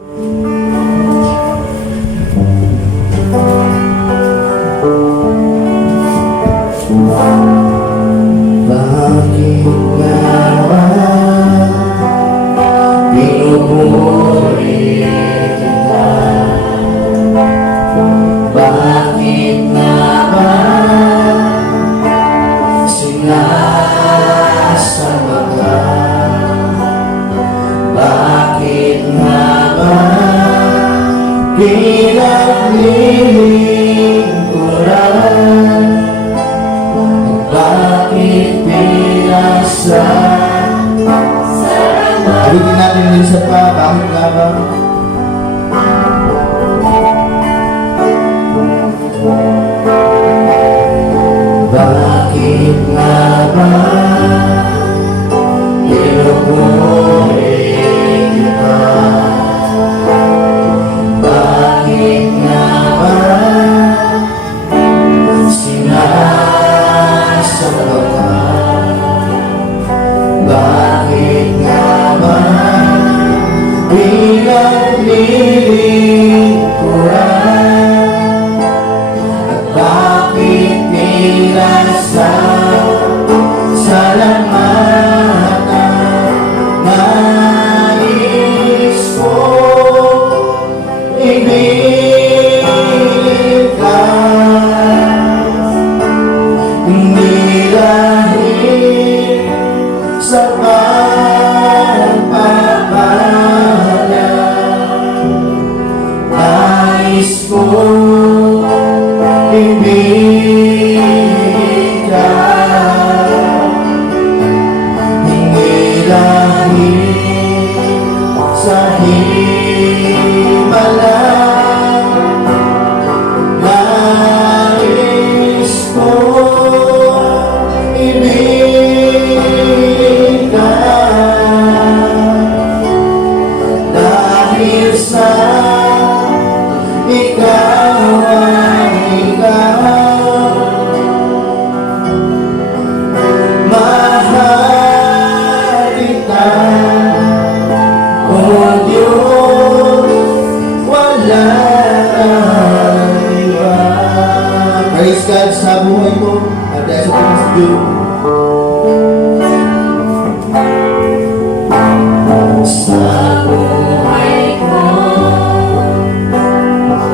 Bakit nga ba pinupuri kita? Bakit nga ba sinasama ka? Bakit nga ba pinaglilingkuran? Bakit pinasa? Ulitin natin yung isa pa. Bakit nga ba? Bakit nga ba pinupuri kita? Bakit nga ba sinasama ka? Bakit nga ba pinaglilingkuran? At bakit nilasa salamatan? Nais ko ibigay ka, hindi dahil sa pagpapala. Nais ko ibigay ka, hindi dahil sa himala. Nais ko ibigay ka, dahil sa ikaw ay ikaw. Mahal kita, O Diyos, wala kang iba. Praise God sa buhay mo at dahil sa Diyos Diyos. Sa buhay ko,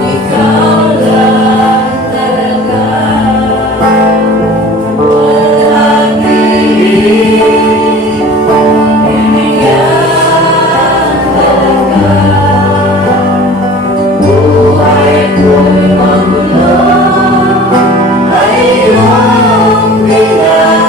ikaw lang talaga. Walang ibig, ibigyan talaga. Buhay ko'y magulo, ay iyong pinag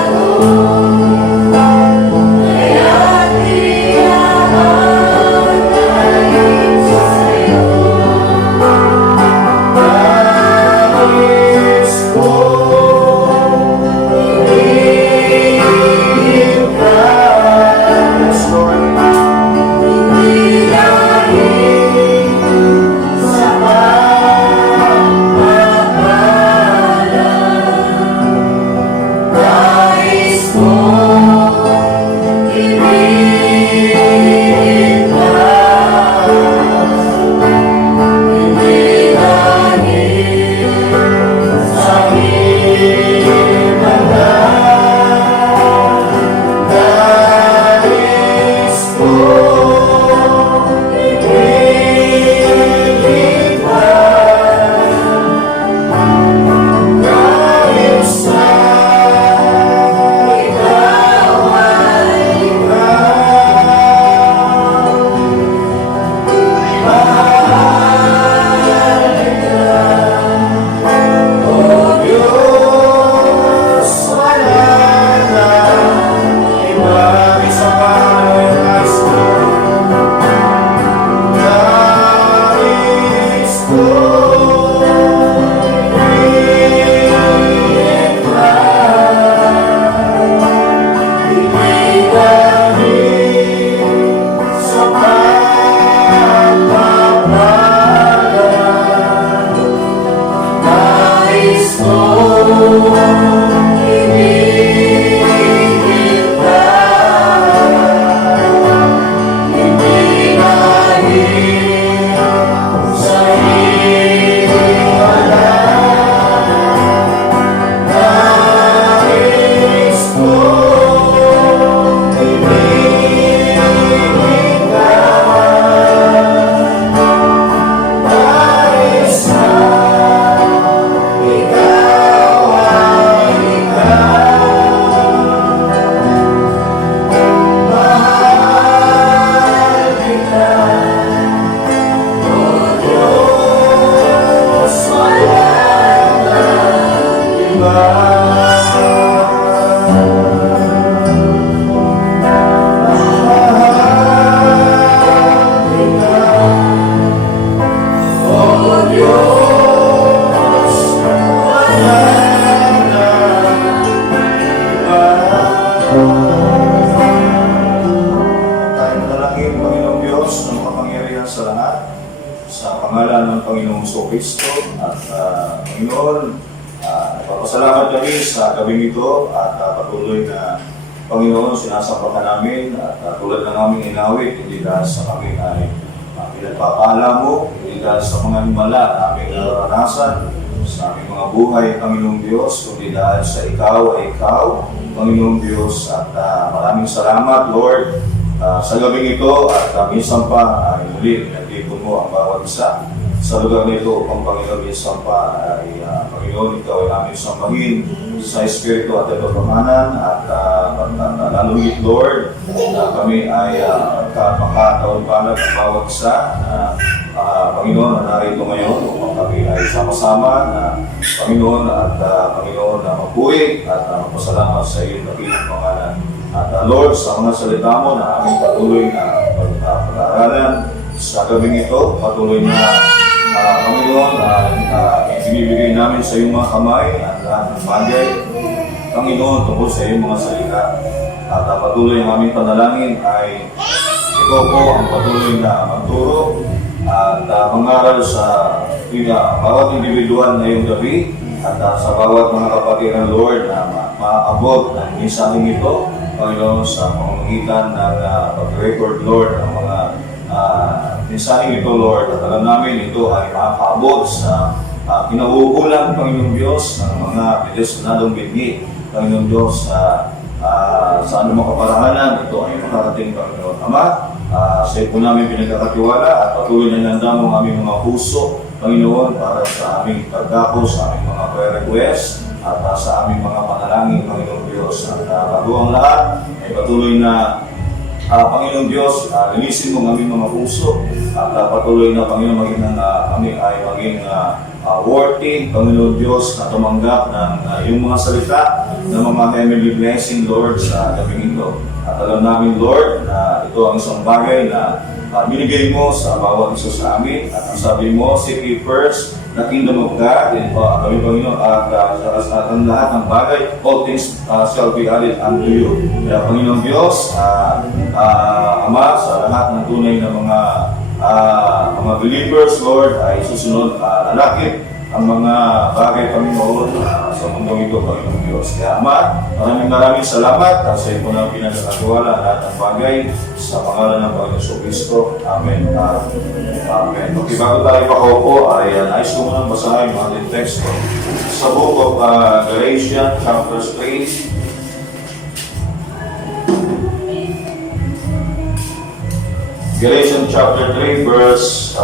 pangalan ng Panginoong Kristo at Panginoon, nagpapasalamat kami sa gabing ito at patuloy na Panginoon, sinasampahan namin at tulad ng aming inawit, hindi dahil sa kami ay pinagpapala mo, hindi dahil sa mga himala na aming naranasan sa aming mga buhay, Panginoong Diyos, kundi dahil sa Ikaw ay Ikaw, Panginoong Diyos, at maraming salamat, Lord, sa gabing ito at minsan pa ay muli, nandito mo ang bawat isa. Sa lugar nito, upang Panginoon, minsan pa ay Panginoon, Ikaw ay aming sambahin sa Espiritu at katotohanan at lalugit, Lord, na kami ay makataon pa ng bawat isa. Panginoon, na narito ngayon upang kami ay sama-sama na Panginoon at Panginoon na mabuhay at magpasalamat sa iyong dakilang pangalan. At Lord, sa mga salita mo na aming patuloy na pag-aaralan sa gabing ito, patuloy na Panginoon, ibibigay namin sa iyong mga kamay at lahat ng bagay, Panginoon, tungkol sa iyong mga salita. At patuloy ang aming panalangin ay ikaw po ang patuloy na magturo at mangaral sa bawat individual na iyong gabi at sa bawat mga kapatid ng Lord na maabot ng mensaheng ito, Panginoon, sa pamamagitan ng pag-record, Lord, ng mga mensaheng ito, Lord, at alam namin ito ay makakaabot sa kinauukulan, Panginoong Diyos, ng mga pedestrianadong binhi, Panginoong Diyos, sa anumang kaparahanan, ito ay makarating, Panginoon Ama. Sa iyo po namin pinagkakatiwala at patuloy na nanda mo ang aming mga puso, Panginoon, para sa aming pagdako, sa aming mga prayer request, at sa aming mga panalangin, Panginoong Diyos. At bago ang lahat, ay patuloy na Panginoong Diyos, linisin mo ang aming mga puso at patuloy na, Panginoon, kami ay maging worthy, Panginoon Diyos, na tumanggap ng iyong mga salita ng mga heavenly blessing, Lord, sa gabing ito. At alam namin, Lord, na ito ang isang bagay na binigay mo sa bawat isa sa amin. At ang sabi mo, seek ye first the kingdom of God, and kami, Panginoon, at ang lahat ng bagay, all things shall be added unto you. Kaya, Panginoon Diyos, Ama, sa lahat ng tunay na mga believers, Lord, ay susunod lalakit ang mga bagay, Panginoon, sa mundong ito, Panginoon Diyos. Kaya, Ama, maraming salamat sa iyo po na pinagkakatiwala lahat ng bagay sa pangalan ng Panginoon Kristo. Amen. Amen. Okay, bago tayo pakaupo, ay nais ko munang basahin ang ating text sa book of Galatians, chapter 3. Galatians chapter 3, verse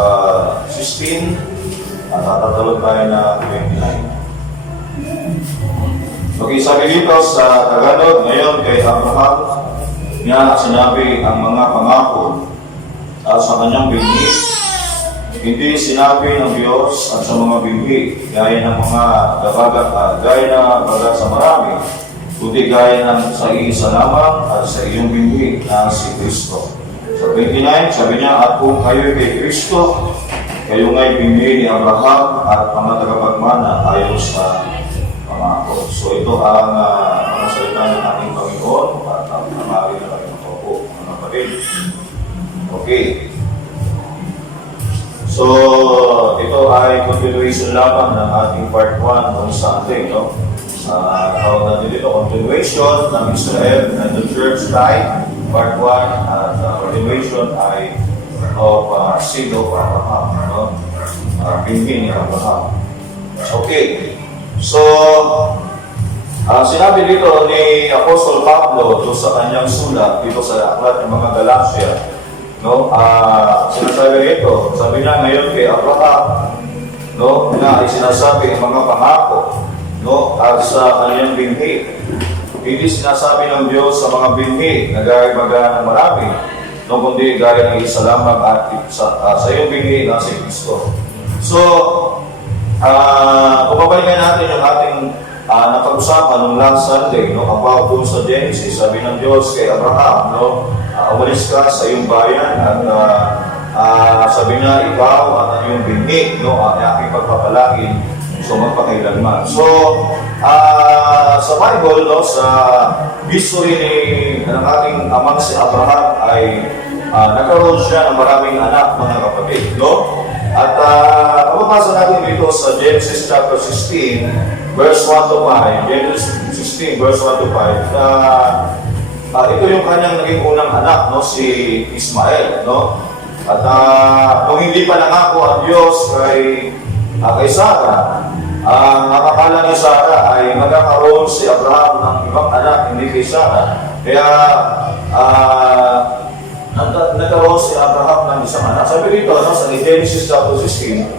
16, at tatalog tayo na 29. Okay, sabi dito sa Tagalog, ngayon kay Abraham niya sinabi ang mga pangako sa kanyang binhi. Hindi sinabi ng Diyos at sa mga binhi, gaya ng mga gaya na bagat sa marami, kundi gaya ng sa iisa lamang at sa iyong binhi na si Kristo. Sa 29, sabi niya, at kung kayo kay Kristo, kayo nga'y binhi ni Abraham at mga tagapagmana ayon sa pangako. So ito ang mga salita ng ating Panginoon at ang namari na kami po, mga kapatid. Okay. So ito ay continuation lamang ng ating part 1 on Sunday, no? Tawag natin dito, continuation ng Israel and the Church Life. Part 1 at continuation ay of seed of Abraham, no? Binhi ni Abraham. Okay. So, sinabi dito ni Apostol Pablo sa kanyang sulat dito sa aklat ng mga Galatia, no? Sinasabi dito, sabi niya ngayon kay Abraham, no, na sinasabi ang mga pangako, no, at sa kanyang binhi. Hindi sinasabi ng Diyos sa mga binhi na gaya baga ng marami, no, kundi gaya ng isa lamang at sa iyong binhi na si Kristo. So, kung babalikan natin yung ating napag-usapan nung last Sunday, no, about doon sa Genesis, sabi ng Diyos kay Abraham, no, umalis ka sa iyong bayan at sabi niya, ikaw at ang iyong binhi, no, ang aking pagpapalagin, so magpakailanman. So, sa Bible, no, sa history ng ating amang si Abraham ay nagkaroon siya ng maraming anak, mga kapatid, no? At mababasa natin dito sa Genesis chapter 16, verse 1 to 5. Genesis 16, verse 1 to 5. Ito yung kanyang naging unang anak, no, si Ismael, no? At kung hindi pa nangako ang Diyos kay Sarah, ang akala ni Sarah ay magkakaroon si Abraham ng ibang anak, hindi kay Sarah. Kaya nagkaroon si Abraham ng isang anak. Sabi dito, no, sa Genesis chapter 16,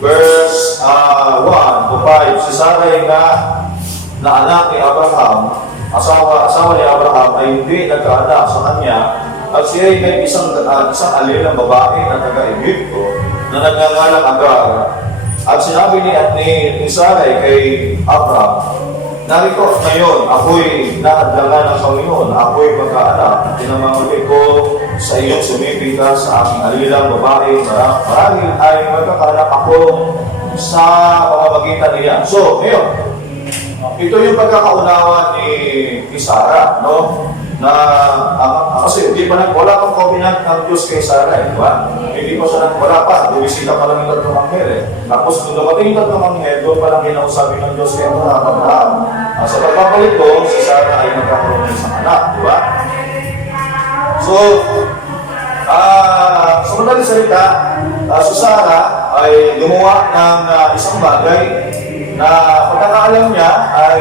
verse 1 to 5, si Sarah ay na anak ni Abraham, asawa ni Abraham ay hindi nagkaanak sa kanya, at siya ay may isang alilang babae na taga-Egypto na nagngangalang Agar. At sinabi ni Sarai kay Abraham, narito ngayon, ako'y naadlangan ng Panginoon, ako'y magkaanak, tinamamuli ko sa iyong sumiping ka sa aking alilang babae, marahil ay magkakaanak ako sa pamamagitan niya. So, ngayon, ito yung pagkakaunawa ni Sarah, no? Na kasi wala pang covenant ng Diyos kay Sarah, di ba? Hindi pa siya wala pa, bumisita pa lang yung tatlong anghel eh. Tapos kung dumating yung tatlong anghel, doon pa lang kinausapin ng Diyos kay Abraham. Sa pagbabalik ko, si Sarah ay magkakaroon ng isang anak, di ba? So, sa madaling salita, si Sarah ay gumawa ng isang bagay na pagkakaalam niya ay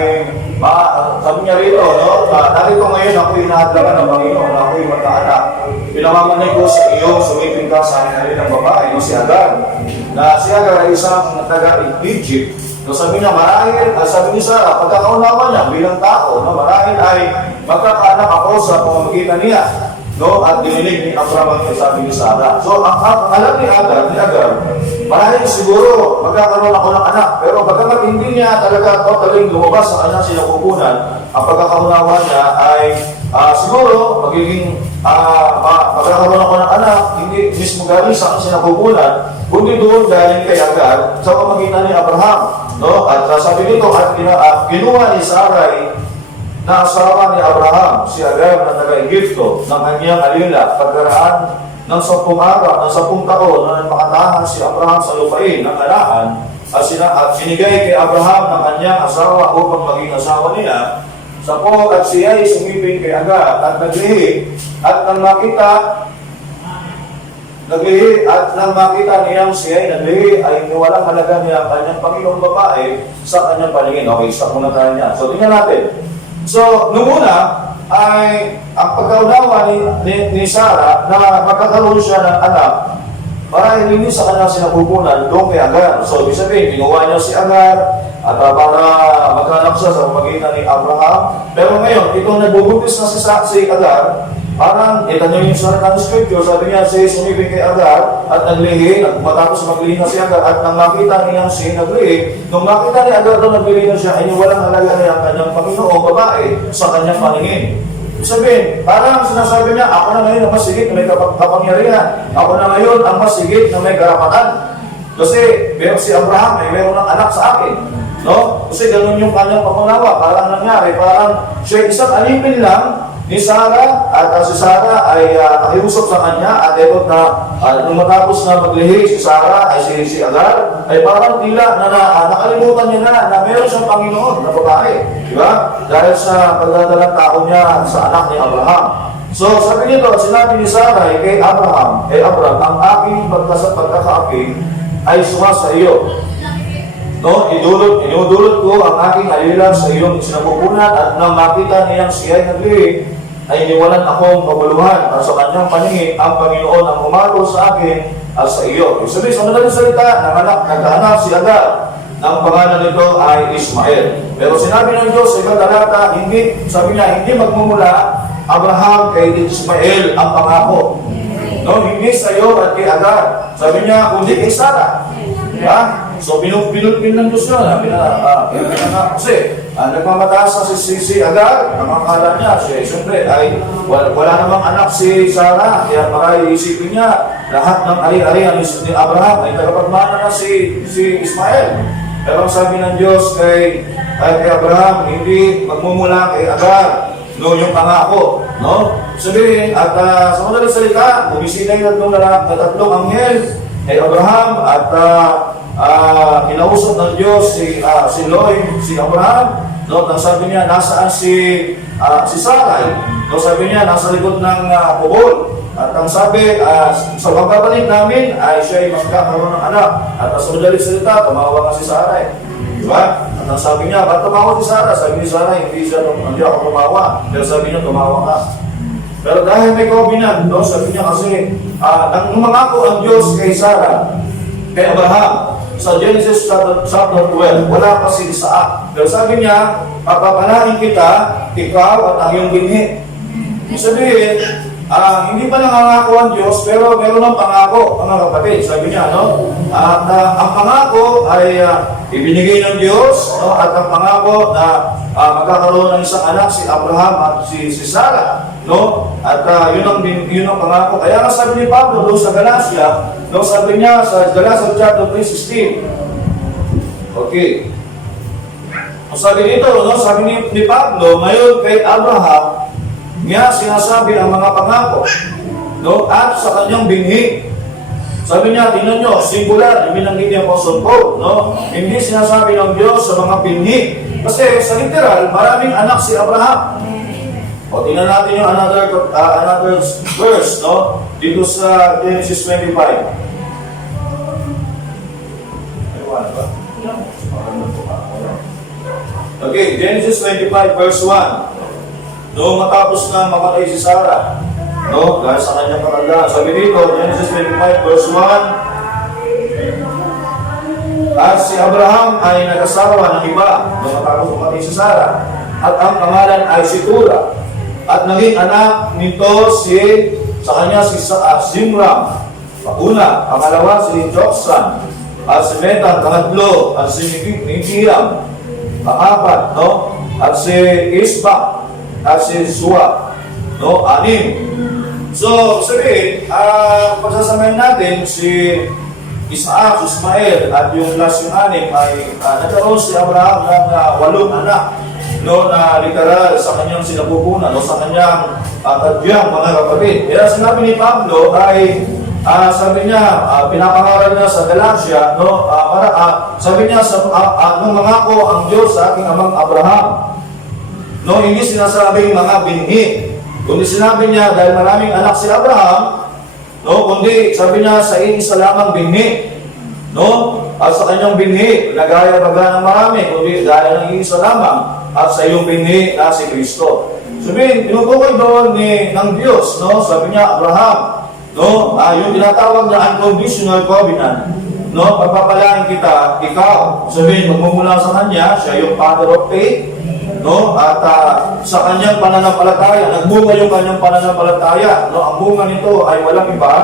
sabi niya rito, no? Narito ngayon ako'y inahadlangan ng Panginoon, ako'y magkaanak. Pinamamanay ko sa iyo, sumiping ka sa aking ng babae, no, si Agar. Na si Agar ay isang taga-Egypt. So sabi niya, marahil, sabi ni Sarah, pagkakaunawa niya bilang tao, no, marahil ay magkakaanak ako sa pamamagitan niya. No, at dinilig ni Abraham ang sabi ni Sarah. So, ang alam ni Agar, marahil siguro magkakaroon ako ng anak. Pero bagamat hindi niya talaga totally lumabas sa kanyang sinapupunan, ang pagkakaunawa niya ay siguro magiging magkakaroon ako ng anak, hindi mismo galing sa kanyang sinapupunan, kundi doon galing kay Agar sa pamagitan ni Abraham. No? At sabi dito, at kinuha ni Sarai na asawa ni Abraham, si Agar na taga-Egypto, ng kanyang alila, pagkaraan ng 10 araw, ng 10 taon na makatahan si Abraham sa lupain ng Kanaan, at sinigay kay Abraham ng kanyang asawa upang maging asawa niya, at siya ay sumiping kay Agar at naglihi, at nang makita niyang siya ay naglihi, ay niwalang halaga niya ang kanyang Panginoong babae sa kanyang paningin. Okay, stop muna tayo niya. So, tingnan natin. So, noong una ay ang pagkaunawa ni Sarah na magkakaroon siya ng anak para hindi sa kanyang sinapupunan doon kay Agar. So, ibig sabihin, kinuha niya si Agar at para maghanap siya sa pamagitan ni Abraham. Pero ngayon, itong nagbubuntis na si Agar, parang ito nyo yung sarang scripture, sabi niya si sumibig kay Agar at naglihi, matapos maglihi na si Agar at nang makita niya si naglihi, nung makita ni Agar doon naglihi na siya, ay walang halaga niya ang kanyang Panginoong babae sa kanyang paningin. Sabihin, parang sinasabi niya, ako na ngayon ang mas higit na may kapangyarihan. Ako na ngayon ang mas higit na may karapatan. Kasi si Abraham ay meron ng anak sa akin. No? Kasi ganun yung kanyang pangunawa. Parang nangyari, parang siya isang alipin lang ni Sarah, at si Sarah ay nakiusap sa kanya, at ito na nung matapos na maglihi si Sarah ay si Agar, ay parang tila na nakalimutan niya na meron siyang Panginoon na babae, di ba? Dahil sa pagdadalang tao niya sa anak ni Abraham. So sabi nito, sinabi ni Sarah kay Abraham, ang aking pagkakaaping ay suma sa iyo. No, inudulot ko ang aking alila sa iyong sinapupunan, at nang makita niyang siya ay naglihi, ay iniwalan akong kabuluhan at sa kanyang paningin ang Panginoon ang umalo sa akin at sa iyo. Sabi sa madaling salita, nagkaanak si Agar. Ang pangalan nito ay Ismael. Pero sinabi ng Diyos sa ibang talata, sabi niya, hindi magmumula Abraham kay Ismael ang pangako. No, hindi sa iyo at kay Agar. Sabi niya, kundi kay Sarah. Diba? So, pinulpin ng Diyos yun. Kasi, nagmamataas na si Agar, ang akala niya, siyempre, ay wala namang anak si Sarah, kaya marami isipin niya, lahat ng ari-arian ni Abraham ay tagapagmana na si Ismael. Pero sabi ng Diyos kay Abraham, hindi magmumula kay Agar, no, yung pangako, no? Sabihin, at sa madaling salita, bumisita yung tatlong anghel, kay Abraham at kinausap ng Diyos si Abraham. No, nang sabi niya, nasaan si Sarai? No, sabi niya, nasa likod ng kubol. At ang sabi, sa pagbabalik namin ay siya ay magkakaroon ng anak. At sa madaling salita, tumawa nga si Sarai. Diba? At ang sabi niya, ba't tumawa si Sarah? Sabi ni Sarah, hindi ako tumawa. Pero sabi niya, tumawa ka. Pero dahil may covenant, no, sabi niya kasi, nang umangako ang Diyos kay Sarah, kay Abraham, sa Genesis chapter 12, wala pa si Isaac. Pero sabi niya, papapalain kita, ikaw at ang iyong binhi. Ibig sabihin, hindi pa nangangako ang Diyos, pero meron ng pangako, mga kapatid. Sabi niya, no? At ang pangako ay ibinigay ng Diyos, no? At ang pangako na magkakaroon ng isang anak, si Abraham at si Sarah, no? At yun ang pangako. Kaya nga sabi ni Pablo doon sa Galacia, no? Sabi niya sa Galacia chapter 3:16. Okay. Sabi dito, no? Sabi ni Pablo, ngayon kay Abraham, niya sinasabi ang mga pangako, no? At sa kanyang binhi. Sabi niya, tingnan nyo, singular, binanggit niya Apostle Paul, no? Hindi sinasabi ng Diyos sa mga binhi. Kasi sa literal, maraming anak si Abraham. O, tingnan natin yung another verse, no? Dito sa Genesis 25. Ay, wala ba? Okay, Genesis 25 verse 1. No, matapos na mamatay si Sarah, no, dahil sa kanyang katandaan. Sabi dito, Genesis 25 verse 1, at si Abraham ay nag-asawa ng iba, no, matapos mamatay si Sarah, at ang pangalan ay si Tura, at naging anak nito sa kanya si Zimram, panguna, pangalawa si Joksan, at si Metan, pangatlo, at si Mikiam, pangapat, no, at si Isbak, at si Suwa, no, 6. So, sabihin, pagsasamahin natin si Isaac, Ismael, at yung last yung 6 ay nagkaroon si Abraham ng 8 anak, no, na literal sa kanyang sinapupunan, no, sa kanyang tadyang, mga kapatid. Kaya sinabi ni Pablo ay sabi niya, pinapangaral niya sa Galacia, no, sabi niya, nung mangako ang Diyos sa aking amang Abraham, no, hindi sinasabing mga binhi, kundi sinabi niya dahil maraming anak si Abraham, no, kundi sabi niya sa isa lamang binhi, no, at sa kanyang binhi, nagaya baga ng marami, kundi dahil ng isa lamang, at sa iyong binhi na si Kristo. Sabihin, tinutukoy doon ng Diyos, no, sabi niya, Abraham, no, yung tinatawag na unconditional covenant, no, pagpapalain kita, ikaw, sabihin, magmumula sa kanya, siya yung father of faith, no, at sa kanyang pananampalataya, nagbunga yung kanyang pananampalataya, no, ang bunga nito ay walang iba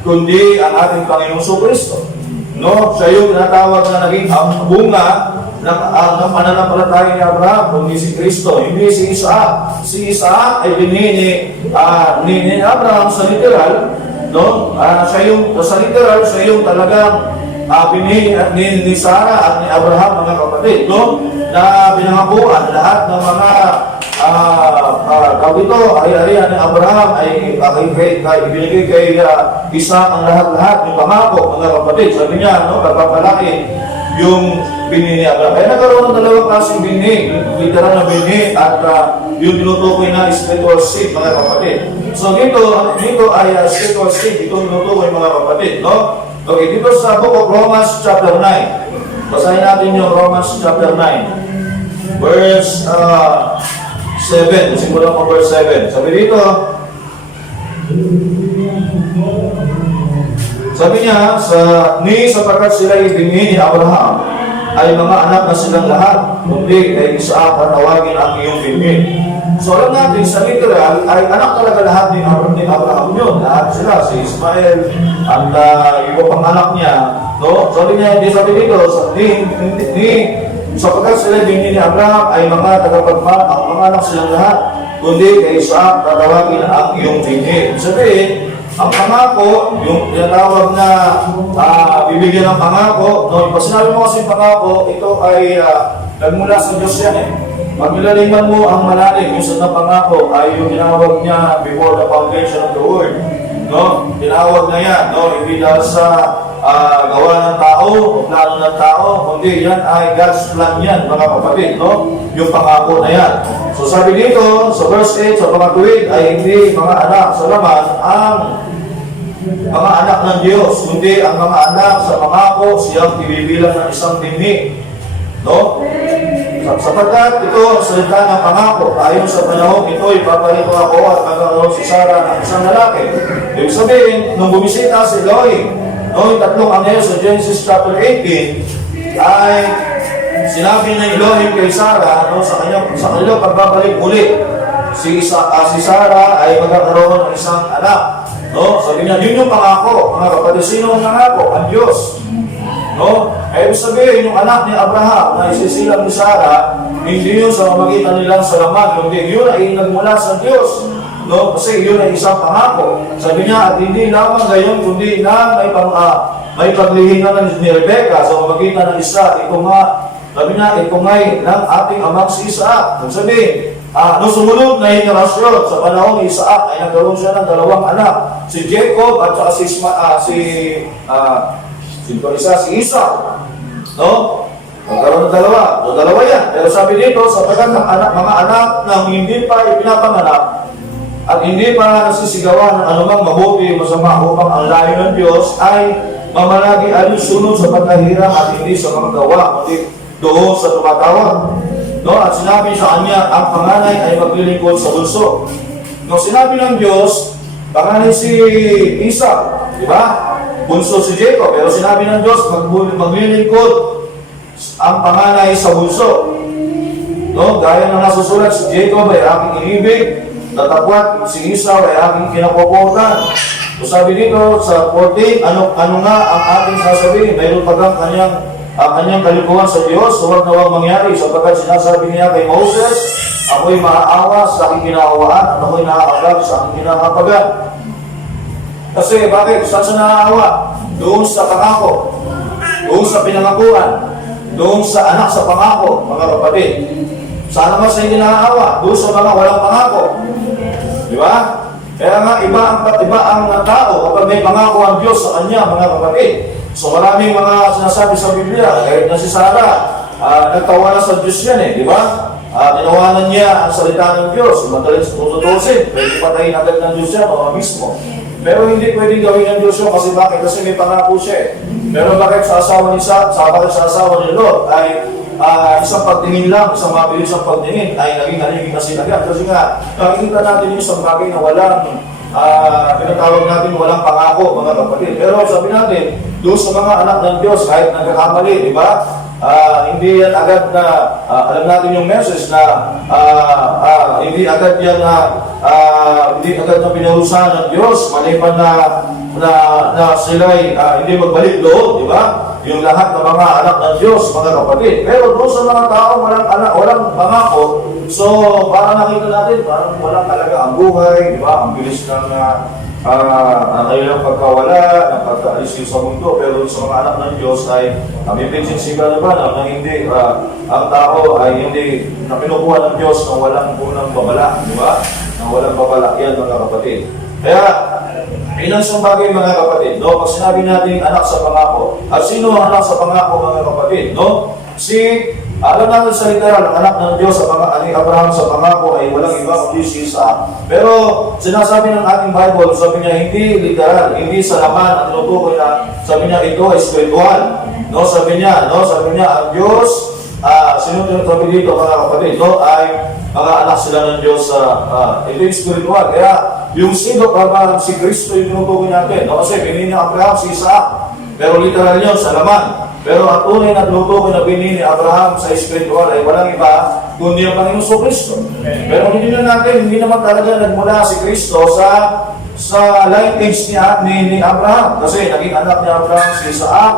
kundi ang ating Panginoong Kristo, no, siya yung tinatawag na naging bunga ng pananampalataya ni Abraham, kundi si Kristo, hindi si Isaac. Si Isaac ay binhi ni Abraham sa literal, no, siya yung sa literal, siya yung talagang binhi ni Sarah at ni Abraham, mga kapatid, no, na pinangakuan lahat ng mga ito, ari-arian ni Abraham ay ibinigay kay Isaac ang lahat-lahat ng pangako, mga kapatid. Sabi niya, no, pagpapalaki yung binhi ni Abraham. Kaya nagkaroon ng dalawang klaseng binhi, literal na binhi at yung tinutukoy na spiritual seed, mga kapatid. So dito ay spiritual seed, ito tinutukoy, mga kapatid, no? Okay, dito sa book of Romans chapter 9. Basahin natin yung Romans chapter 9. Verse 7. Simulan ko verse 7. Sabi dito, sabi niya, sapagkat sila ibinhi ni Abraham, ay mga anak na silang lahat, kundi kay Isaac tawagin ang iyong binhi. So alam natin, sa literal, ay anak talaga lahat ni Abraham yun. Lahat sila, si Ismael, at iba pang anak niya. No? Sabi niya, hindi sabi dito, sapagkat sila binhi ni Abraham, ay mga tagapagmahal, ang mga anak silang lahat, kundi kay Isaac tatawagin ang iyong binhi. Sabihin, ang pangako, yung tinatawag na bibigyan ng pangako, no, pag sinabi mo kasi pangako, ito ay nagmula sa Diyos yan eh. Pag nilaliman mo ang malalim, yung sa pangako ay yung tinawag niya before the foundation of the world. No? Tinawag na yan, no? Hindi dahil sa gawa ng tao o plano ng tao, kundi yan ay God's plan yan, mga kapatid, no? Yung pangako na yan. So sabi dito, sa verse 8, sa pangatuwid, ay hindi mga anak sa laman ang mga anak ng Diyos, kundi ang mga anak sa pangako siyang ibibilang ng isang timhi. No? Sapagkat ito ang salita ng pangako, ayon sa panahon ito, ipaparito ako at magkaroon si Sarah ng isang lalaki. Ibig sabihin, nung bumisita si Elohim, no, yung tatlong anghel sa Genesis chapter 18, ay sinabi ng Elohim kay Sarah, no, sa kanyang pagbabalik muli, si Sarah ay magkakaroon ng isang anak. No? Sabi niya, yun yung pangako. Mga kapatid, sino ang nangako? Ang Diyos. No? Ibig sabihin, yung anak ni Abraham na isisilang ni Sarah, hindi yun sa mamagitan nilang sa laman, kundi yun ay nagmula sa Diyos. No? Kasi yun ay isang pangako. Sabi niya, at hindi lamang gayon, kundi na may paglihingan ni Rebecca sa mamagitan ng isa. Ito nga, sabi niya, ito nga'y ng ating amang si Isaac. Sabihin, nung sumunod na henerasyon sa panahon ni Isaac ay nagkaroon siya ng dalawang anak, si Jacob at saka si Esau. No? Nagkaroon ng dalawa. So, dalawa yan. Pero sabi dito, sapagkat ng mga anak na hindi pa ipinapanganak at hindi pa nasisigawan ng anumang mabuti o masama upang ang layo ng Diyos ay mamalagi ayon-sunod sa pagkahirap at hindi sa mga gawa, kundi doon sa tumatawag. No, at sinabi sa kanya, ang panganay ay maglilingkod sa bunso. No, sinabi ng Diyos, panganay si Esau, di ba? Bunso si Jacob, pero sinabi ng Diyos, maglilingkod ang panganay sa bunso. No, gaya ng nasusulat, si Jacob ay aking inibig, tatapwat, si Esau ay aking kinapopotan. So sabi dito sa 14, ano nga ang ating sasabihin? Mayroon pa bang kanyang kalikuhan sa Diyos, huwag na huwag mangyari, sapagkat sinasabi niya kay Moses, ako'y maaawa sa aking ginaawaan at ako'y nakakagab sa aking kinakapagan. Kasi bakit? Saan sa naaawa? Doon sa pangako, doon sa pinangakuan, doon sa anak sa pangako, mga kapatid. Saan naman sa hindi naaawa? Doon sa mga walang pangako. Di ba? Kaya nga, iba ang tao kapag may pangako ang Diyos sa kanya, mga kapatid. So maraming mga sinasabi sa Biblia, kahit na si Sarah, nagtawa na sa Diyos yan di ba? Tinawanan niya ang salita ng Diyos, madaling tututusin, pwede patayin agad ng Diyos yan o mismo. Pero hindi pwedeng gawin ng Diyos yun, kasi bakit? Kasi may pangako siya Pero bakit sa asawa ni Lot ay isang pagtingin lang, isang mabilis ang pagtingin ay naging haliging kasi agad. Kasi nga, nakikita natin yung isang bagay na walang pinatawag natin walang pangako, mga kapatid. Pero sabi natin, doon sa mga anak ng Diyos, kahit nagkakamali, di ba? Hindi yan agad na, alam natin yung message na hindi agad yan hindi agad na pinurusahan ng Diyos, maliban na sila'y hindi magbalik doon, di ba? Yung lahat ng mga anak ng Diyos, mga kapatid. Pero doon sa mga tao, walang pangako, so parang nakita natin, parang walang talaga ang buhay, di ba? Ang bilis ng kanilang pagkawala, ng pagkaalis sa mundo. Pero sa mga anak ng Diyos ay may prinsipyo naman na hindi ang tao ay hindi na pinukuha ng Diyos na walang unang babala, di ba? Na walang babala yan, mga kapatid. Kaya, ilang isang bagay, mga kapatid, no? Pag sinabi natin anak sa pangako, at sino ang anak sa pangako, mga kapatid, no? Alam natin sa literal, ang anak ng Diyos ni Abraham sa pangako ay walang iba kundi si Isaac. Pero sinasabi ng ating Bible, sabi niya hindi literal, hindi sa laman ang tinutukoy na, sabi niya ito ay spiritual. No, sabi niya ang Diyos, sabi dito, mga kapatid, no, ay mga anak sila ng Diyos, ito yung spiritual. Kaya yung si Kristo yung tinutukoy natin, no, kasi pinili ni Abraham si Isaac, pero literal yun sa laman. Pero ang tunay na tinutukoy na pinili ni Abraham sa spiritual ay walang iba kundi ang Panginoon Kristo. Pero hindi naman talaga nagmula si Kristo sa lineage ni Abraham. Kasi naging anak ni Abraham si Isaac,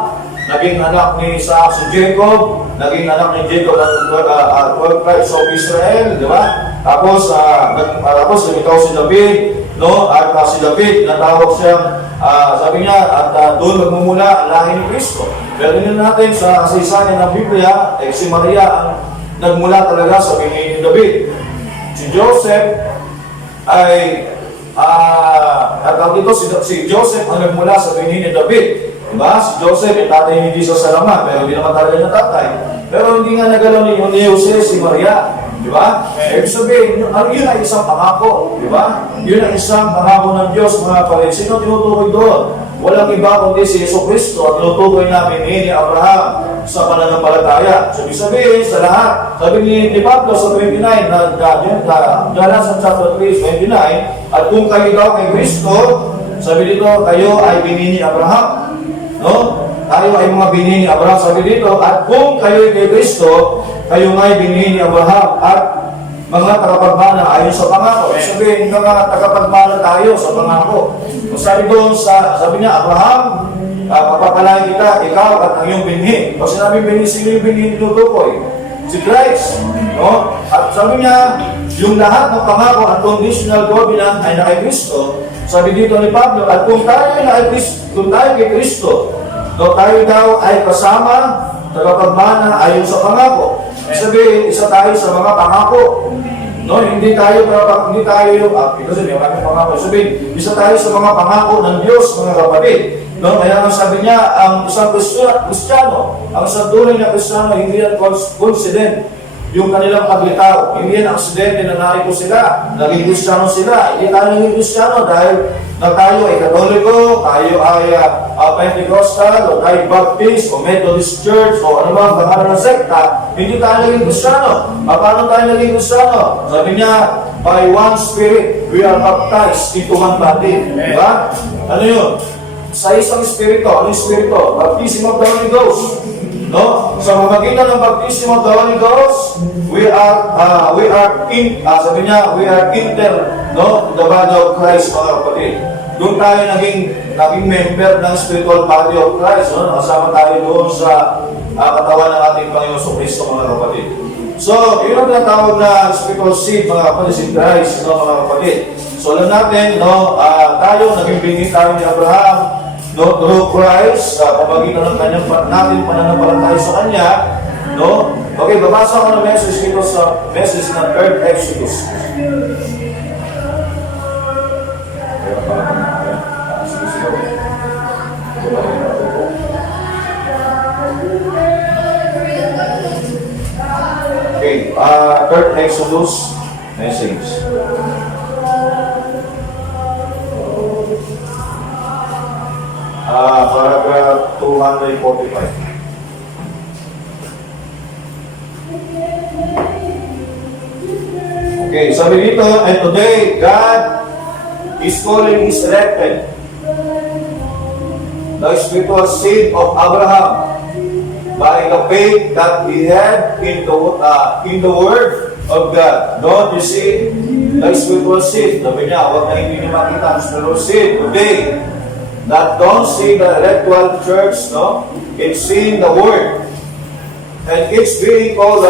naging anak ni Isaac si Jacob, naging anak ni Jacob ang 12 tribes of Israel, di ba? Tapos lumitaw si David, no? At si David, natawag siyang, sabi niya, at doon magmumula ang lahi ni Kristo. Pero yun natin sa kasaysayan ng Biblia, si Maria ang nagmula talaga sa binhi ni David. Si Joseph ay, si Joseph ang nagmula sa binhi ni David. Diba? Si Joseph, yung tatay ni Jesus sa laman, pero hindi naman talaga niya tatay. Pero hindi nga nagalaw ni Jose, si Maria. Diba? Ibig sabihin, yun ay isang pangako. Diba? Yun ang isang pangako ng Diyos, mga kapatid. Sino tinutukoy doon? Walang iba kundi si Yesu Cristo at tinutukoy namin ni Abraham sa pananampalataya. So, ibig sabihin, sa lahat, sabi ni Pablo sa 29, Galatians chapter 3, 29, at kung kayo daw kay Cristo, sabi dito, kayo ay binini Abraham. No? Tayo ay mga binini Abraham. Sabi dito, at kung kayo kay Kristo, kayo nga'y binini Abraham at mga tagapagmana ayon sa pangako. Sabihin, mga tagapagmana tayo sa pangako. Kung sabi doon, sabi niya, Abraham, papapalain kita, ikaw at ang iyong binhi. Pag sinabi binhi, sino yung binhi tinutukoy? Si Christ. No? At sabi niya, yung lahat ng pangako at conditional covenant ay na kay Kristo. Sabi dito ni Pablo, at kung tayo kay Kristo, no, tayo daw ay kasama tagapagmana ayon sa pangako. Sabi, isa tayo sa mga pangako. No, hindi tayo kasi may maraming pangako. Sabi, isa tayo sa mga pangako ng Diyos, mga kapatid. No, kaya ang sabi niya, ang isang Kristiyano, ang isang tunay na Kristiyano, hindi yan coincident yung kanilang paglitaw. Hindi yan aksidente na narito sila, naging Kristiyano sila. Hindi tayo naging Kristiyano dahil na tayo ay Katoliko, tayo ay Pentecostal, o tayo Baptist, o Methodist Church, o ano ba, pangalan ng sekta. Hindi tayo naging Kristiyano. Paano tayo naging Kristiyano? Sabi niya, by one Spirit, we are baptized into one body. Diba? Ano yun? Sa isang Espiritu. Ano yung Espiritu? Baptism of the Holy Ghost. No? Sa pamagitan ng baptism of the Holy Ghost, we are sabi niya, we are no, the body of Christ, mga kapatid. Doon tayo naging member ng spiritual body of Christ. No? Nakasama tayo doon sa katawan ng ating Panginoon Kristo, mga kapatid. So, yun ang tinatawag na spiritual seed, mga kapatid, si Christ, no, mga kapatid. So, alam natin, no, tayo, naging bingi tayo ni Abraham, no, through Christ, sa pamagitan ng kanyang natin pananampalataya sa Kanya, no? Okay, babasa ko ng message dito sa message ng 3rd Exodus. Okay, 3rd Exodus message. Paragraph 245. Okay, sabi dito, and today, God is calling His elected, the spiritual seed of Abraham, by the faith that he had in the Word of God. Don't you see the spiritual seed? Sabi niya, huwag na hindi niyo makita ang spiritual seed today. That don't see the electoral church, no? It's seeing the Word. And it's being called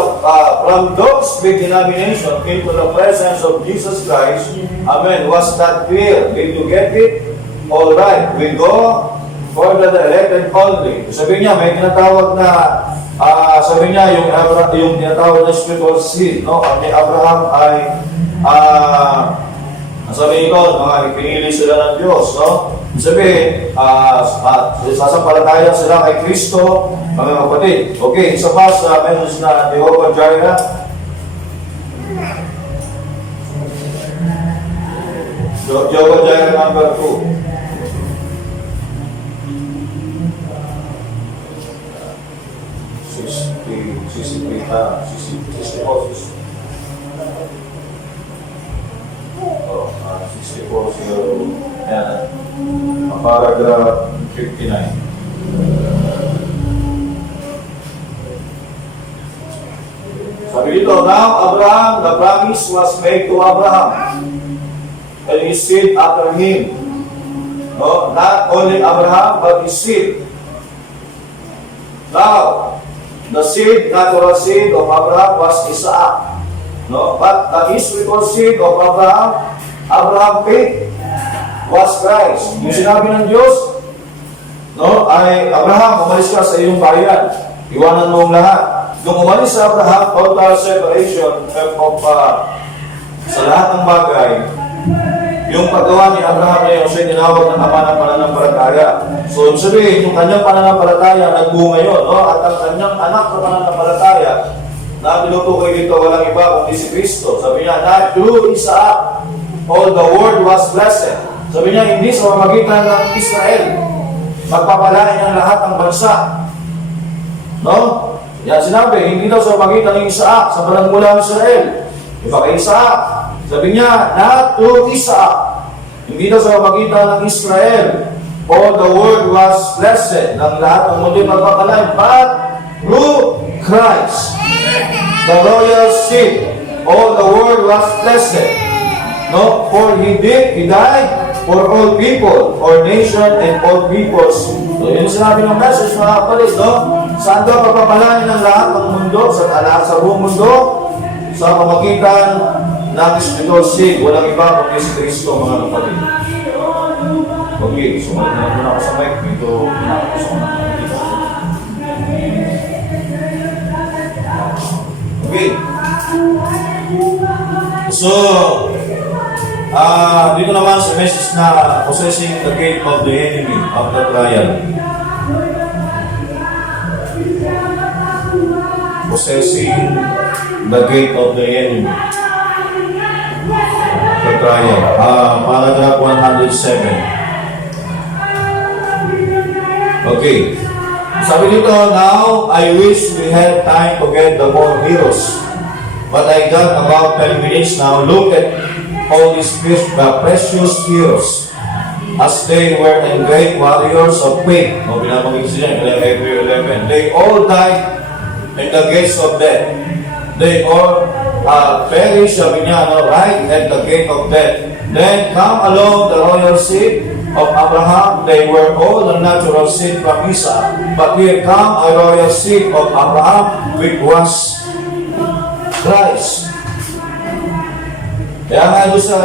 from those big denominations into the presence of Jesus Christ. Amen. Was that clear? Did you get it? All right. We go for the elected only. Sabi niya, may tinatawag na, sabi niya, yung tinatawag na spiritual seed, no? At ni Abraham ay, sabi ko, mga ipinili sila ng Diyos, no? Sabi, sasampalataya sila kay Kristo, mga kapatid. Okay, isa pa sa message na Jehovah Jireh. Jehovah Jireh number 2. Paragraph 59. Sabi dito, now Abraham, the promise was made to Abraham and his seed after him. No, not only Abraham, but his seed. Now, the seed, natural seed of Abraham was Isaac. No, but the spiritual seed of Abraham faith was Christ. Yung sinabi ng Diyos, no, ay Abraham, umalis ka sa iyong bayan. Iwanan mo ang lahat. Nung umalis sa Abraham, total separation of sa lahat ng bagay, Yung paggawa ni Abraham na yun, siya tinawag ng ama ng pananampalataya. So, sabihin, yung kanyang pananampalataya, nagbunga yun, no? At ang kanyang anak na pananampalataya, na tinutukoy dito, walang iba kundi si Kristo. Sabi niya, not through Isaac, all the world was blessed. Sabi niya, hindi sa pamamagitan ng Israel, magpapalain ang lahat ng bansa. No? Yan sinabi, hindi daw sa pamamagitan ng Isaac, sa panagmula ng Israel. Iba kay Isaac. Sabi niya, not through Isaac, hindi daw sa pamamagitan ng Israel, all the world was blessed. Ng lahat ng mundo magpapalain, but through Christ, the royal seed, all the world was blessed. No, for he died for all people, for nation and all peoples. So, yun sinabi ng message, mga kapatid, no? Saan daw papapalain ng lahat ng mundo, sa buong mundo, sa pamagitan ng spiritual seed, walang iba kundi si Kristo, mga kapatid. Okay, sumunod na muna ako sa mic. Ito, pinakapos ko na. Okay. So, dito naman sa message na possessing the gate of the enemy of the trial. Possessing the gate of the enemy. The trial. Paragraph 107. Okay. Sabi dito, now I wish we had time to get the more heroes. But I got about 10 minutes now. Look at all these precious heroes as they were in great warriors of faith. No, binabangin siya, Hebrew 11. They all died in the gates of death. They all perished, sabi niya, no, right at the gate of death. Then come along the royal seed of Abraham. They were all the natural seed from Isaac. But here come a royal seed of Abraham, which was Christ. Kaya nga doon sa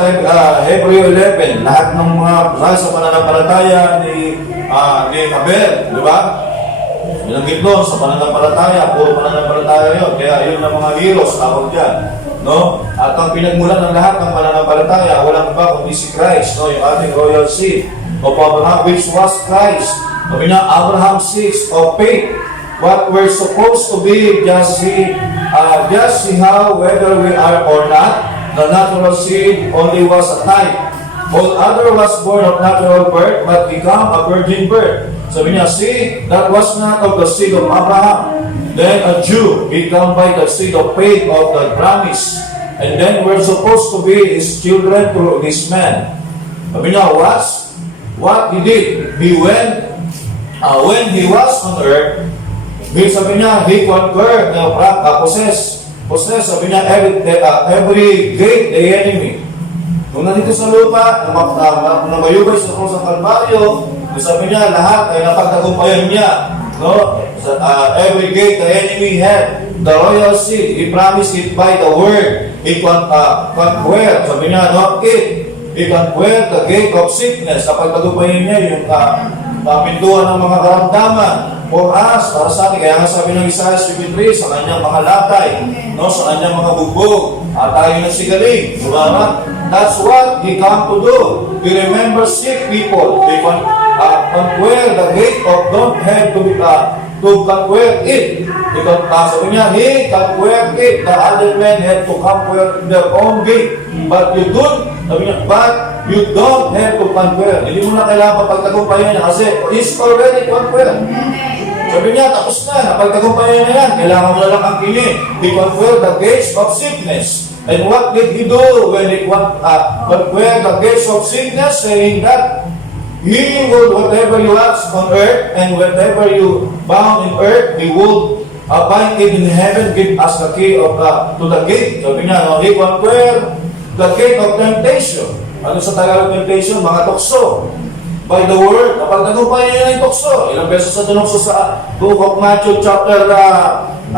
Hebrew 11, lahat ng mga sa pananampalataya ni Abel, di ba? Binanggit doon sa pananampalataya, puro pananampalataya yun. Kaya yun ang mga heroes, tawag dyan. No? At ang pinagmulan ng lahat ng pananampalataya, walang iba kundi si Christ, no? Yung ating royal seed of Abraham, which was Christ. Sabi na, Abraham 6 of faith. What we're supposed to be, just see how whether we are or not. The natural seed only was a type. All other was born of natural birth, but become a virgin birth. Sabi niya, see, that was not of the seed of Abraham. Then a Jew become by the seed of faith of the promise. And then we're supposed to be his children through this man. Sabi niya, what he did, he went, when he was on earth, sabi niya, he conquered, possess, sabi niya, every gate, the enemy. Nung nandito sa lupa, namayubay sa krus ng Kalbaryo, sabi niya, lahat ay napagtagumpayan niya. No? Every gate, the enemy had the royal seed. He promised it by the word. He conquered, sabi niya, no? He conquered the gate of sickness. Napagtagumpayan niya yung pintuan ng mga karamdaman. For us, para sa atin, kaya nga sabi ng Isaiah 53, sa kanyang mga latay, no, sa kanyang mga bugbog, at tayo nagsigaling, diba? That's what he come to do. He remembers sick people. They conquer the gate of don't have to conquer it. Because sabi niya, he conquered it. The other men had to conquer their own gate. But you don't have to conquer. Hindi mo na kailangan pagtagumpayan niya kasi he's already conquered. Sabi niya, tapos na, napagtagumpayan na yan. Kailangan mo na lang ang kini. He conquered the gates of sickness. And what did he do when he conquered the gates of sickness? Saying that he will, whatever you ask on earth and whatever you bound in earth, he will bind it in heaven, give us the key of to the gate. Sabi niya, no, he conquered the gate of temptation. Ano sa Tagalog temptation? Mga tukso. By the word, napagtagumpayan niya yung tukso. Ilang beses sa tunokso sa Book of Matthew chapter 4,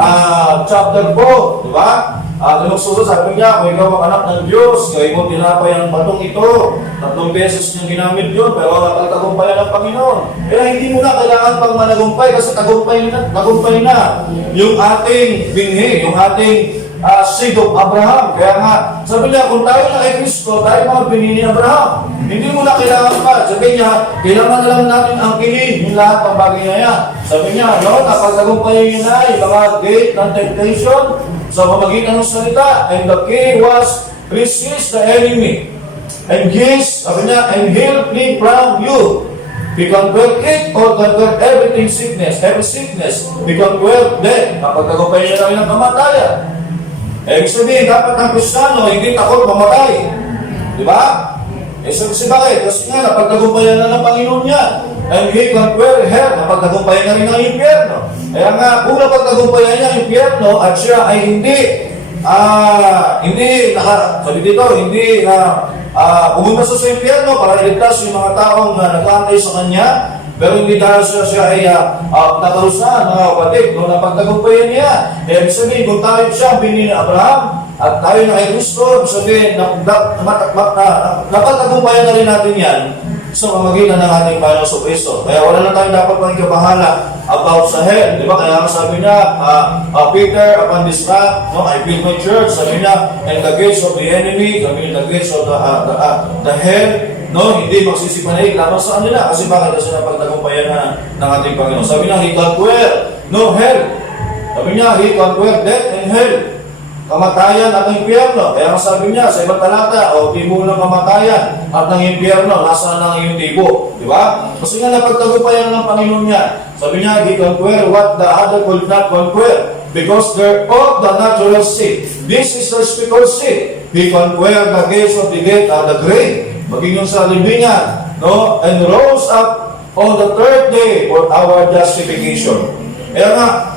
di ba? Tunokso sabi niya, kung ikaw ang anak ng Diyos, gawin mo tinapay ang batong ito. 3 beses niya ginamit yun, pero napagtagumpayan ng Panginoon. Kaya hindi mo na kailangan pang managumpay kasi tagumpay na yung ating binhi, yung ating seed of Abraham. Kaya nga, sabi niya, kung tayo na kay Kristo, tayo mga binhi ni Abraham. Hindi mo na kailangan pa. Sabi niya, kailangan lang natin ang kilin, yung lahat ng bagay na yan. Sabi niya, no, napagtagumpayan niya na yung mga gate ng temptation sa pamagitan ng salita. And the key was, resist the enemy. And yes, sabi niya, and he'll flee from you. We conquer it or conquer everything sickness, every sickness. We conquer death. Napagtagumpayan niya namin ng kamatayan. Ibig sabihin, dapat ang Kristiyano hindi takot mamatay. Di ba? Kasi bakit? Kasi nga, napagtagumpayan na ng Panginoon yan. And he conquer hell. Napagtagumpayan na rin ng impyerno. Kaya nga, kung napagtagumpayan niya ang impyerno at siya ay sabi dito, hindi pumunta sa impyerno para iligtas yung mga taong nag-aantay sa kanya, pero hindi dahil siya ay natalusan, mga kapatid, nung napagtagumpayan niya. Ibig sabihin, kung tayo siya ang binhi ni Abraham, at tayo na kay Kristo, ibig sabihin, napagtagumpayan na rin natin yan sa pamagitan ng ating Panginoon sa Kristo. Kaya wala na tayo dapat magkabahala about sa hell. Di ba? Kaya sabi niya, Peter, upon this rock, no, I build my church. Sabi niya, and the gates of the enemy, sabi niya, the gates of the hell, no, hindi magsisipanay laban sa kanila. Kasi bakit? Kasi napagtagumpayan na ng ating Panginoon. Sabi niya, he conquer, no hell. Sabi niya, he conquer death and hell. Kamatayan at ng impyerno. Kaya sabi niya sa ibang talata, tibo ng kamatayan at ng impyerno, nasaan ang iyong tibo? Di ba? Kasi nga napagtagumpayan ng Panginoon niya. Sabi niya, he conquer what the other could not conquer because they're of the natural seed. This is the spiritual seed. He conquer the gates of the gate at the grave, maging yung sa libingan, no? And rose up on the third day for our justification. Kaya nga,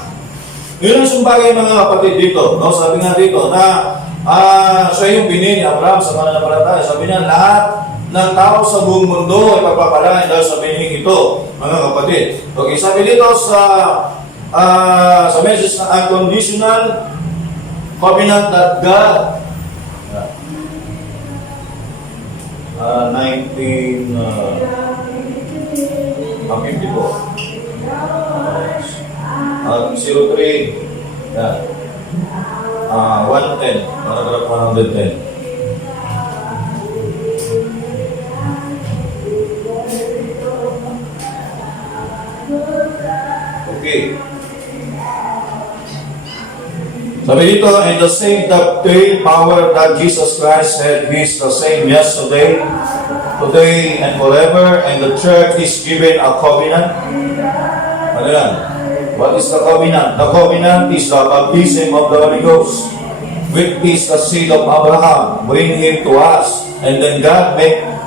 yun ang bagay mga kapatid dito, no? Sabi nga dito na siya yung binhi ni Abraham sa pananampalataya. Sabi niya, lahat ng tao sa buong mundo ay pagpapalain dahil sa binhi ito, mga kapatid. Okay, sabi dito sa message na unconditional covenant that God 03, 110, paragraph 110. Okay. Sabi dito, and the same tactile power that Jesus Christ had, He is the same yesterday, today, and forever, and the church is given a covenant. Ano yan? What is the covenant? The covenant is the baptism of the Holy Ghost, which is the seed of Abraham, bring him to us, and then God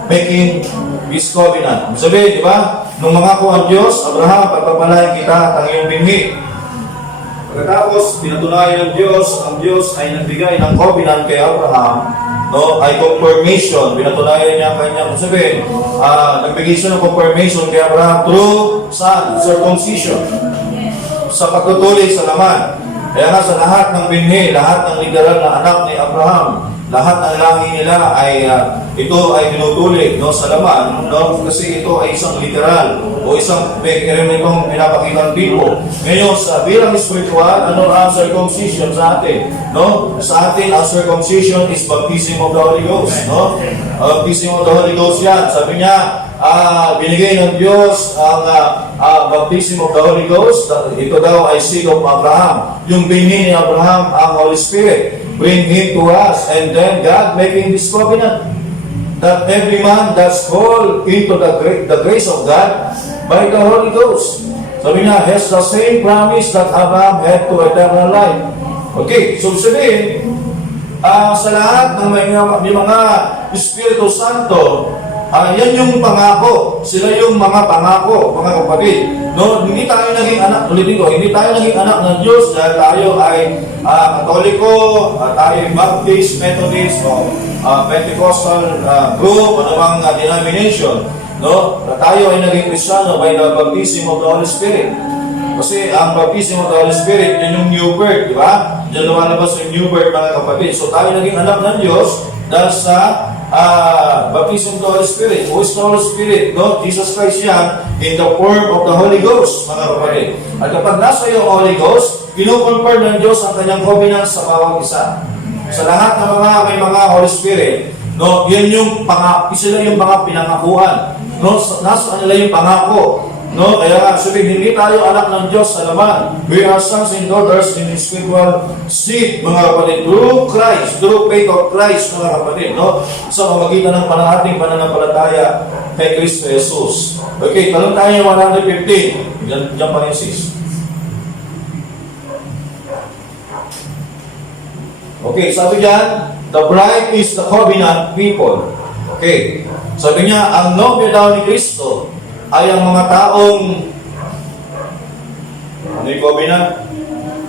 making His covenant. Sabi, di ba? Nung mangako ang Diyos, Abraham, pagpapalain kita at ang iyong binhi. Pagkatapos, pinatunayan ng Diyos, ang Diyos ay nagbigay ng covenant kay Abraham, no, ay confirmation. Pinatunayan niya kanyang sabihin, nagbigay siya ng confirmation kay Abraham through circumcision, sa pagtutuloy sa laman. Kaya nga sa lahat ng binhi, lahat ng literal na anak ni Abraham, lahat ng lahi nila ay ito ay tinutuloy, no, sa laman, no, kasi ito ay isang literal o isang itong pinapakitang tipo. Ngayon sa bilang spiritual, ano ang circumcision sa atin, no? Sa atin ang circumcision is baptism of the Holy Ghost, no? Baptism of the Holy Ghost yan. Sabi niya, binigay ng Diyos ang baptism of the Holy Ghost. Ito daw ay seed of Abraham. Yung binhi ni Abraham ang Holy Spirit, bring Him to us, and then God making this covenant that every man that's called into the grace of God by the Holy Ghost. Sabi niya, has the same promise that Abraham had to eternal life. Okay, so sabihin, sa lahat ng mga Espiritu Santo, yan yung pangako. Sila yung mga pangako, mga kapatid. No, hindi tayo naging anak, ulitin ko, hindi tayo naging anak ng Diyos dahil tayo ay Katoliko, tayo ay Baptist, Methodist, o Pentecostal group, o namang denomination. No, tayo ay naging Kristiyano by the baptism of the Holy Spirit. Kasi ang baptism of the Holy Spirit, yun yung new birth, di ba? Diyan lumalabas yung new birth, mga kapatid. So tayo naging anak ng Diyos dahil sa baptism of the Holy Spirit. Who is the Holy Spirit? No? Jesus Christ yan in the form of the Holy Ghost, mga kapatid. At kapag nasa iyo ang Holy Ghost, kinukonfirm ng Diyos ang kanyang covenant sa bawat isa. Sa lahat ng mga may mga Holy Spirit, no, yan yung sila yung mga pinangakuhan. No, nasa kanila yung pangako. No, kaya nga, sabihin, hindi tayo anak ng Diyos sa laman. We are sons and daughters in the spiritual seed, mga kapatid, through Christ, through faith of Christ, mga kapatid, no? Sa pamagitan ng ating pananampalataya kay Kristo Jesus. Okay, talong tayo yung 115. Diyan pa rin, sis. Okay, sabi diyan, the bride is the covenant people. Okay, sabi niya, ang nobya daw ni Kristo ay ang mga taong ano yung covenant?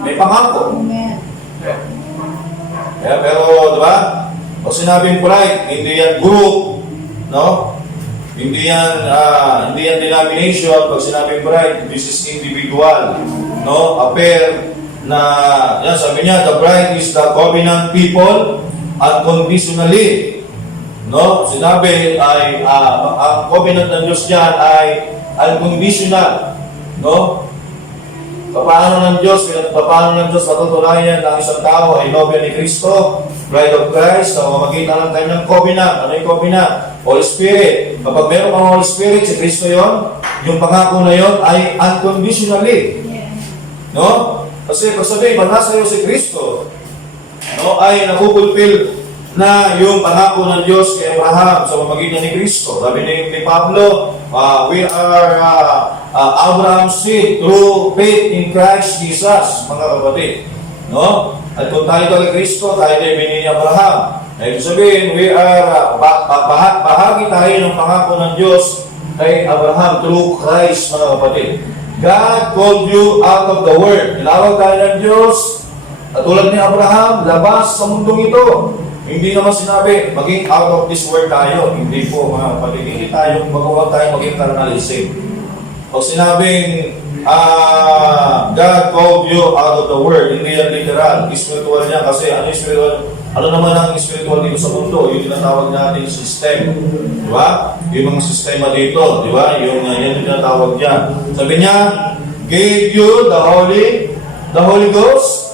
May pangako. Yeah, pero, di ba? Pag sinabing bride, hindi yan group, no? Hindi yan denomination. Pag sinabing bride, this is individual, no? A pair na, yan, sabi niya, the bride is the covenant people unconditionally. No, sinabi ay ang covenant ng Diyos diyan ay unconditional. No? Paano ng Diyos matutunayan na ang isang tao ay nobya ni Kristo, bride of Christ, sa pamamagitan ng kanyang covenant. Ano yung covenant? Holy Spirit. Kapag meron kang Holy Spirit, si Kristo yon, yung pangako na yon ay unconditionally. No? Kasi pag sabihin, pag nasa iyo si Kristo, no, ay nakupulfill na yung pangako ng Diyos kay Abraham sa pamamagitan ni Kristo. Sabi ni Pablo, we are Abraham's seed through faith in Christ Jesus, mga kapatid. No? At kung tayo kay Kristo, tayo ay binili ni Abraham. Ibig sabihin, we are bahagi tayo ng pangako ng Diyos kay Abraham through Christ, mga kapatid. God called you out of the world. Tinawag tayo ng Diyos, at tulad ni Abraham, labas sa mundong ito. Hindi naman sinabi, maging out of this world tayo. Hindi po, mga kapatid. Hindi tayo, magkawag tayo maging carnalism. Pag sinabing, God called you out of the world, hindi yan literal. Spiritual niya kasi ano yung spiritual? Ano naman ang spiritual dito sa mundo? Yung tinatawag natin system. Di ba? Yung mga sistema dito. Di ba? Yan yung tinatawag niya. Sabi niya, gave you the Holy Ghost.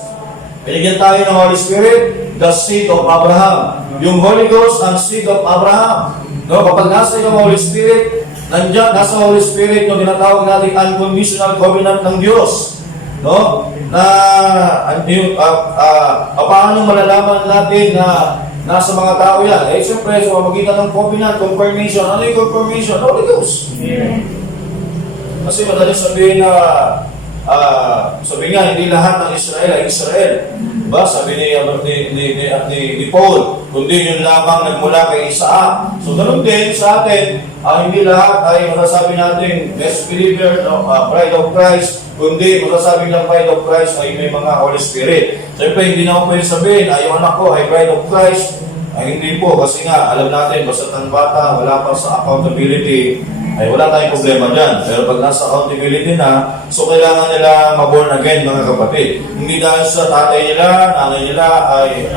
Binigyan tayo ng Holy Spirit, the seed of Abraham. Yung Holy Ghost ang seed of Abraham. No, kapag nasa yung Holy Spirit, nasa Holy Spirit yung tinatawag natin unconditional covenant ng Diyos. No? Paano malalaman natin na nasa mga tao yan? Eh, siyempre, sa pamagitan ng covenant, confirmation. Ano yung confirmation? Holy Ghost. Kasi madaling sabihin na sabi nga, hindi lahat ng Israel ay Israel. Diba? Sabi ni Paul, kundi yun lamang nagmula kay Isaac. So, ganun din sa atin, hindi lahat ay masasabi natin, best believer, bride of Christ, kundi masasabi ng bride of Christ ay may mga Holy Spirit. Siyempre, hindi na ako pwede sabihin, yung anak ko ay bride of Christ, ay hindi po, kasi nga, alam natin, basta ang bata, wala pa sa accountability, ay wala tayong problema dyan. Pero pag nasa accountability na, so kailangan nila ma-born again, mga kapatid. Hindi dahil sa tatay nila, nanay nila ay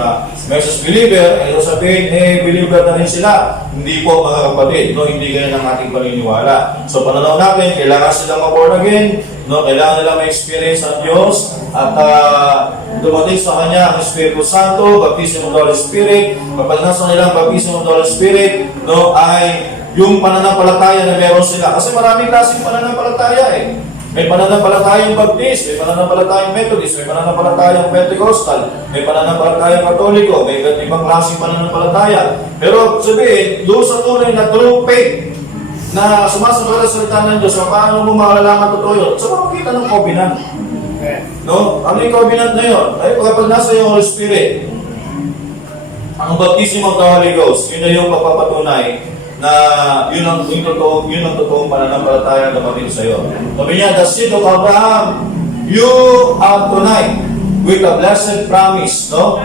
versus believer, ay sabihin, believer na rin sila. Hindi po, mga kapatid. No, hindi ganyan ang ating paniniwala. So pananaw natin, kailangan silang ma-born again. No, kailangan nila ma-experience ang Diyos at dumating sa Kanya ang Espiritu Santo, baptism of the Holy Spirit. Kapag nasa nilang baptism of the Holy Spirit, no, ay yung pananampalataya na meron sila. Kasi maraming klaseng pananampalataya eh. May pananampalatayang Baptist, may pananampalatayang Methodist, may pananampalatayang Pentecostal, may pananampalatayang Katoliko, may ibang klaseng pananampalataya. Pero sabihin, doon sa tunay na true faith na sumasagot sa salita ng Diyos, paano mo malalaman totoo yun? Sa pamamagitan ng covenant. No? Ano yung covenant na yun? Ay, kapag nasa yung Holy Spirit, ang baptism of the Holy Ghost, yun na yung pagpapatunay na yun ang totoong pananampalataya na kapatid sa iyo. Sabi niya, the seed of Abraham, you are tonight with a blessed promise, no?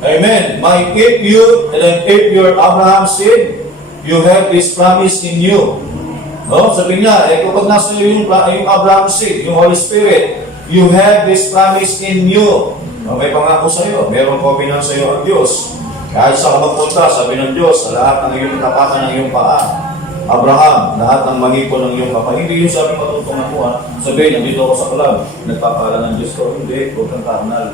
Amen. If you're Abraham's seed, you have this promise in you. No? Sabi niya, kapag nasa iyo yung Abraham's seed, yung Holy Spirit, you have this promise in you. May pangako sa iyo, mayroong covenant sa iyo ang Diyos. Kahit sa magpunta, sabi ng Diyos, sa lahat ng iyong tapakan ng iyong paa, Abraham, lahat ng manipon ng iyong papa. Hindi yung sabi matutungan mo ha. Sabihin, nandito ako sa club, nagpapala ng Diyos ko. Hindi, huwag kang karnal.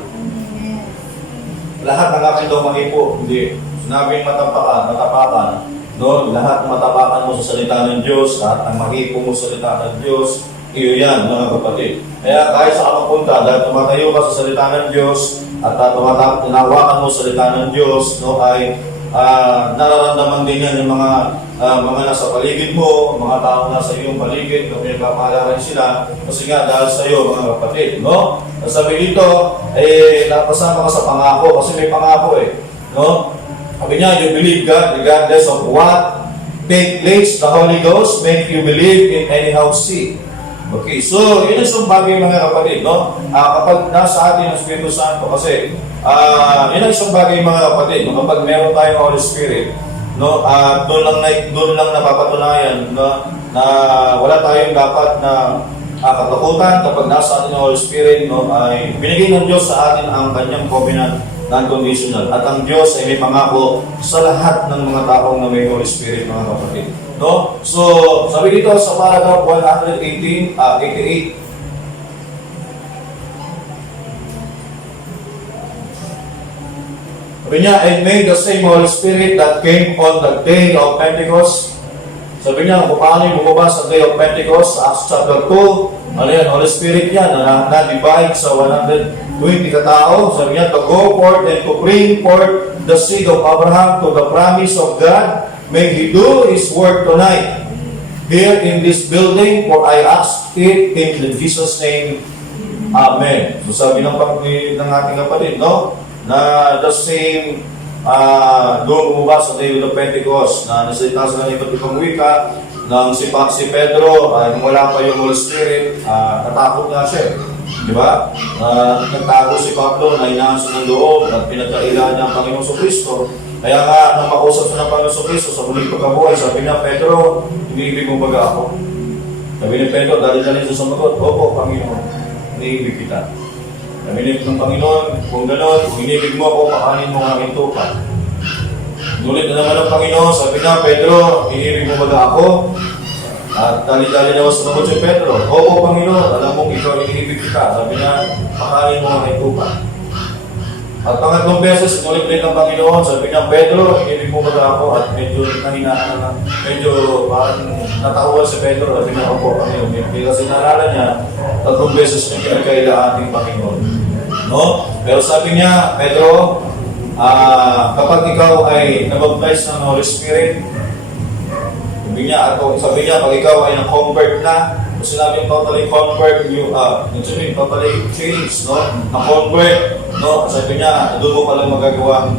Lahat ng akin daw mangipo. Hindi. Sinabing matapakan, no? Lahat ng matapakan mo sa salita ng Diyos, lahat ng mangipo mo sa salita ng Diyos, iyo yan, mga kapatid. Kaya kahit sa mapunta, dahil tumatayo ka sa salita ng Diyos, at tinawakan mo sa salita ng Diyos, no, ay nararamdaman din yan yung mga nasa paligid mo, mga tao nasa iyong paligid, kung pinagpapahalaran sila, kasi nga dahil sa iyo, mga kapatid, no? Sabi dito, napasama ka sa pangako, kasi may pangako no? Sabi niya, you believe God regardless of what take place, the Holy Ghost make you believe in anyhow see. Okay, so yun ang bagay mga kapatid, no? Kapag nasa atin ang Espiritu Santo, kasi yun ang isang bagay mga kapatid, no? Kapag meron tayong Holy Spirit, no? Doon lang napapatunayan na wala tayong dapat na katakutan kapag nasa atin ang Holy Spirit, no? Ay binigay ng Diyos sa atin ang kanyang covenant non-conditional. At ang Diyos ay may pangako sa lahat ng mga taong na may Holy Spirit, mga kapatid. No? So, sabi dito sa paragraph 188, sabi niya, and may the same Holy Spirit that came on the day of Pentecost. Sabi niya, kung paano yung bumaba sa day of Pentecost, Acts chapter 2, ano yan, Holy Spirit yan, na-divide sa 120 katao. Sabi niya, to go forth and to bring forth the seed of Abraham to the promise of God. May He do His work tonight here in this building, for I ask it in Jesus' name. Amen. So sabi ng ating kapatid, no? Na the same doon bumaba sa day of Pentecost na nasalita sa iba't ibang wika ng si Pedro, nung wala pa yung Holy Spirit, natakot nga siya. Di ba? Nagtago si Pablo na inaasa ng loob at pinagkailan niya ang Panginoon sa Kristo. Kaya nga, nang makausap sa ng Panginoon sa Kristo sa muling pagkabuhay, sabi niya, Pedro, iniibig mo baga ako? Sabi ni Pedro, dali-dali sa sumagot, opo, Panginoon, iniibig kita. Sabi ni ng Panginoon, kung gano'n, kung inibig mo ako, pakanin mo ang aking tupa. Nulit na naman ng Panginoon, sabi niya, Pedro, inibig mo baga ako? At dali-dali naman sumagot si Pedro, opo, Panginoon, alam mong ikaw inibig kita. Sabi niya, pakanin mo ang aking tupa. At pangatlong beses, nulit din ng Panginoon, sabi niya, Pedro, inibig mo baga ako? At medyo nahinaan na, medyo natawa si Pedro, sabi niya, opo, Panginoon. Kasi naalala niya, 3 beses niya pinagkaila ating Panginoon. No? Pero sabi niya, Pedro, kapag ikaw ay nabaptize ng Holy Spirit, sabi niya, pag ikaw ay na-convert na, kung sinabi totally convert, totally change, no? Na-convert, no? Sabi niya, doon mo palang magagawang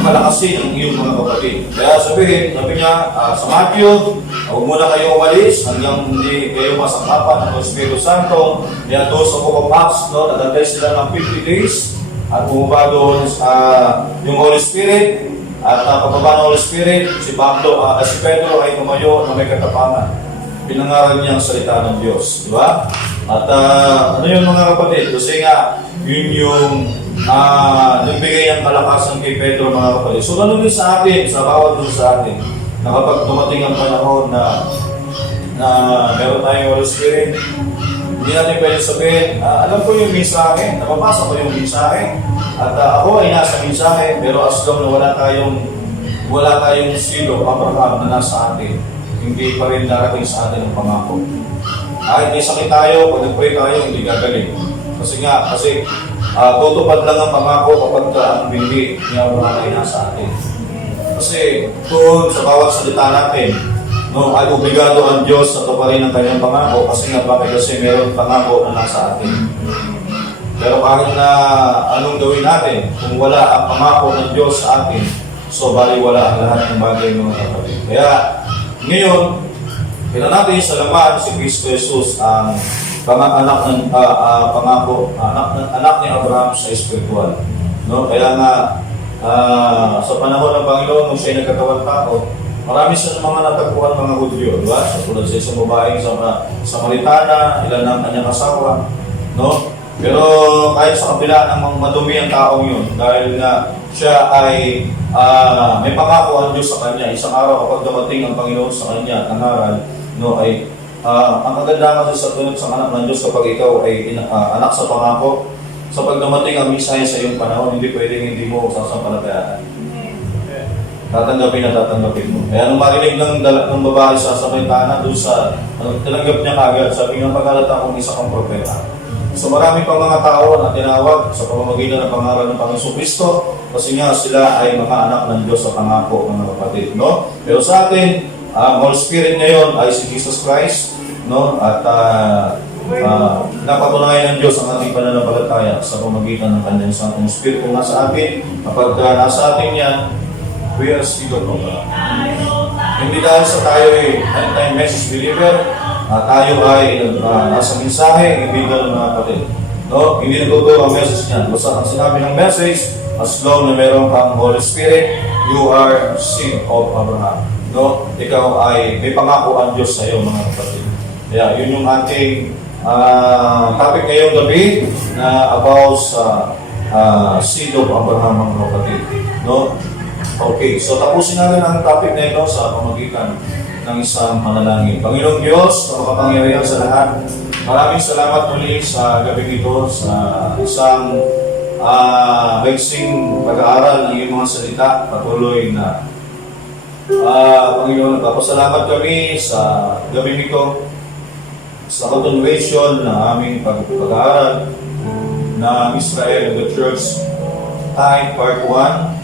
palakasin ang iyong mga kapatid. Kaya sabi niya, sa Matthew, huwag muna kayo umalis hanggang hindi kayo masangkapan ng Espiritu Santo. Kaya doon sa Book of Acts, no, nagantay sila ng 50 days at bumaba doon yung Holy Spirit. At pababa ng Holy Spirit, si Pedro ay tumayo na may katapangan. Pinangaral niya ang salita ng Diyos. Di ba? At ano yun mga kapatid? Kasi nga, yun yung nagbigay ng kalakasan kay Pedro mga kapatid. So ganun din sa atin, sa bawat doon sa atin, na kapag dumating ang panahon na meron tayong Holy Spirit, hindi natin pwede sabihin, alam ko yung mensahe, napapasa ko yung mensahe, at ako ay nasa mensahe, pero as long na wala tayong silo, Abraham na nasa atin, hindi pa rin darating sa atin ang pangako. Kahit may sakit tayo, pag nag-pray tayo, hindi gagaling. Kasi tutupad lang ang pangako kapag ang bindi ni Abraham ay nasa atin. Kasi doon sa bawat salita natin, no, ay obligado ang Diyos na tuparin ang kanyang pangako kasi meron pangako na nasa atin. Pero kahit na anong gawin natin, kung wala ang pangako ng Diyos sa atin, so baliwala ang lahat ng bagay mga kapatid. Kaya ngayon, kita natin sa laman si Kristo Jesus ang anak ni Abraham sa espiritual. No? Kaya nga, sa panahon ng Panginoon, nung siya'y nagkatawang tao, marami sa mga natagpuan mga Hudyo, diba? Sa tulad sa isang babaeng sa Samaritana, ilan ng kanyang asawa, no? Pero kahit sa kabila ng mga madumi ang taong yun, dahil na siya ay may pangako ang Diyos sa kanya, isang araw kapag dumating ang Panginoon sa kanya, ang aral, no, ay ang kagandahan kasi sa tunod sa anak ng Diyos kapag ikaw ay anak sa pangako, sa pag dumating ang misaya sa iyong panahon, hindi pwedeng hindi mo sasampalatayaan. Tatanggapin na tatanggapin mo. Kaya nung marinig ng babae sa Samaritana doon sa tinanggap niya kagad, sabi niya, pag-alata akong isa kang propeta. So marami pang mga tao na tinawag sa pamamagitan ng pangaral ng Panginoon Kristo kasi nga sila ay mga anak ng Diyos sa pangako, mga kapatid. No? Pero sa atin, ang Holy Spirit ngayon ay si Jesus Christ, no? At napatunayan ng Diyos ang ating pananampalataya sa pamamagitan ng kanyang Santong Espiritu na sa atin. Kapag nasa atin yan, we are still of God. Hindi dahil sa tayo ay anti-message believer, tayo ay nasa mensahe, ibigan ng mga kapatid. No? Hindi nagtuturo ang message niyan. Basta ang sinabi ng message, as long na meron kang Holy Spirit, you are seed of Abraham. No? Ikaw ay may pangako ang Diyos sa iyo, mga kapatid. Kaya yun yung ating topic ngayong gabi na about sa seed of Abraham, mga kapatid. No? Okay, so tapusin natin ang topic na ito sa pamagitan ng isang manalangin. Panginoong Diyos, na makapangyarihan sa lahat, maraming salamat muli sa gabi ito sa isang maiksing pag-aaral ng iyong mga salita, patuloy na Panginoon, nagpapasalamat kami sa gabi ito sa continuation ng aming pag-aaral na Israel and the Church Time Part 1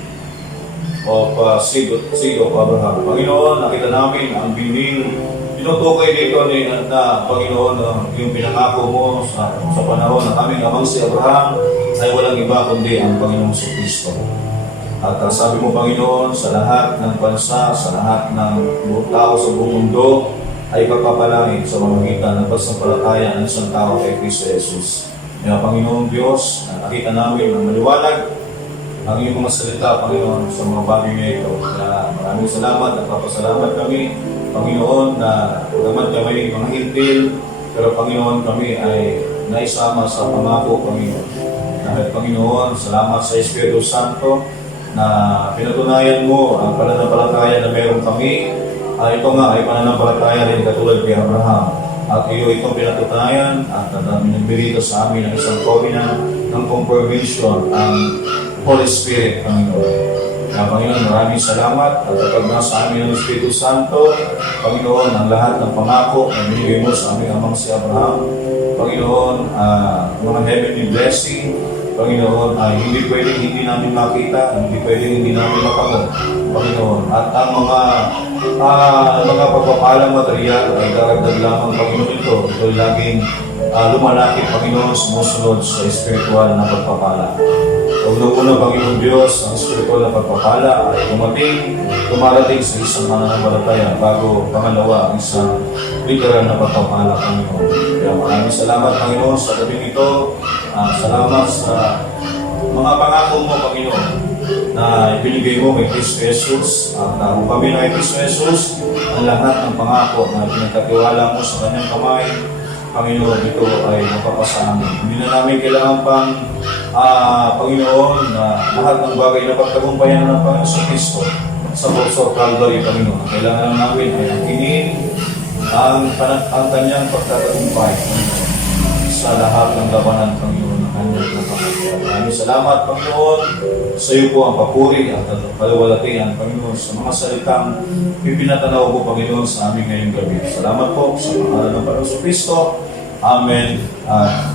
of Seed of Abraham. Panginoon, nakita namin ang tinutukoy dito na Panginoon, yung pinangako mo sa panahon na aming amang si Abraham ay walang iba kundi ang Panginoong Kristo. At sabi mo, Panginoon, sa lahat ng bansa, sa lahat ng tao sa buong mundo ay pagpapalangin sa pamamagitan ng pagsampalataya ng isang tao kay Kristo Jesus. Kaya Panginoong Diyos, nakita namin ang maliwanag ang iyong mga salita, Panginoon, sa mga bagay na ito. Maraming salamat at papasalamat kami, Panginoon, na naman kami mga hintil, pero Panginoon, kami ay naisama sa pangako, Panginoon. Dahil Panginoon, salamat sa Espiritu Santo na pinatunayan mo ang pananampalataya na meron kami. Ito nga ay pananampalataya rin katulad kay Abraham. At iyo itong pinatunayan at nagbirito sa amin ng isang covenant ng confirmation ang Holy Spirit, Panginoon. Kaya Panginoon, maraming salamat at kapag nasa amin ang Espiritu Santo, Panginoon, ang lahat ng pangako na binigay mo sa aming amang si Abraham, Panginoon, mga heavenly blessing, Panginoon, ay hindi pwedeng hindi namin makita, hindi pwedeng hindi namin makamot, Panginoon. At ang mga pagpapalang material ay daragdag lamang, Panginoon, ito ay laging lumalaki, Panginoon, sumusunod sa espiritual na pagpapala. Una-una, Panginoon Diyos, ang spiritual na pagpapala ay dumarating sa isang mananampalataya bago pangalawa ang isang literal na pagpapala, Panginoon. Kaya maraming salamat, Panginoon, sa gabing ito. Salamat sa mga pangako mo, Panginoon, na ibinigay mo kay Kristo Jesus. At kung kami na kay Kristo Jesus, ang lahat ng pangako na pinagkatiwala mo sa kanyang kamay, Panginoon, ito ay napapasa amin. Hindi na namin kailangan pang Panginoon, na lahat ng bagay na pagtagumpayan ng Panginoon sa Kristo sa Cross of Calvary, Panginoon. Kailangan namin ay angkinin ang kanyang pagtatagumpay, Panginoon, sa lahat ng labanan, Panginoon, ng kanyang napakasya. Maraming salamat, Panginoon. Sa iyo po ang papuri at kalawalatian, Panginoon, sa mga salitang pipinatanaw po, Panginoon, sa aming ngayong gabi. Salamat po sa pangalan ng Panginoon Kristo. Amen at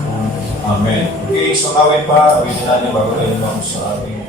Amen. Okay, so kawin pa, wait natin bago tayo sa ating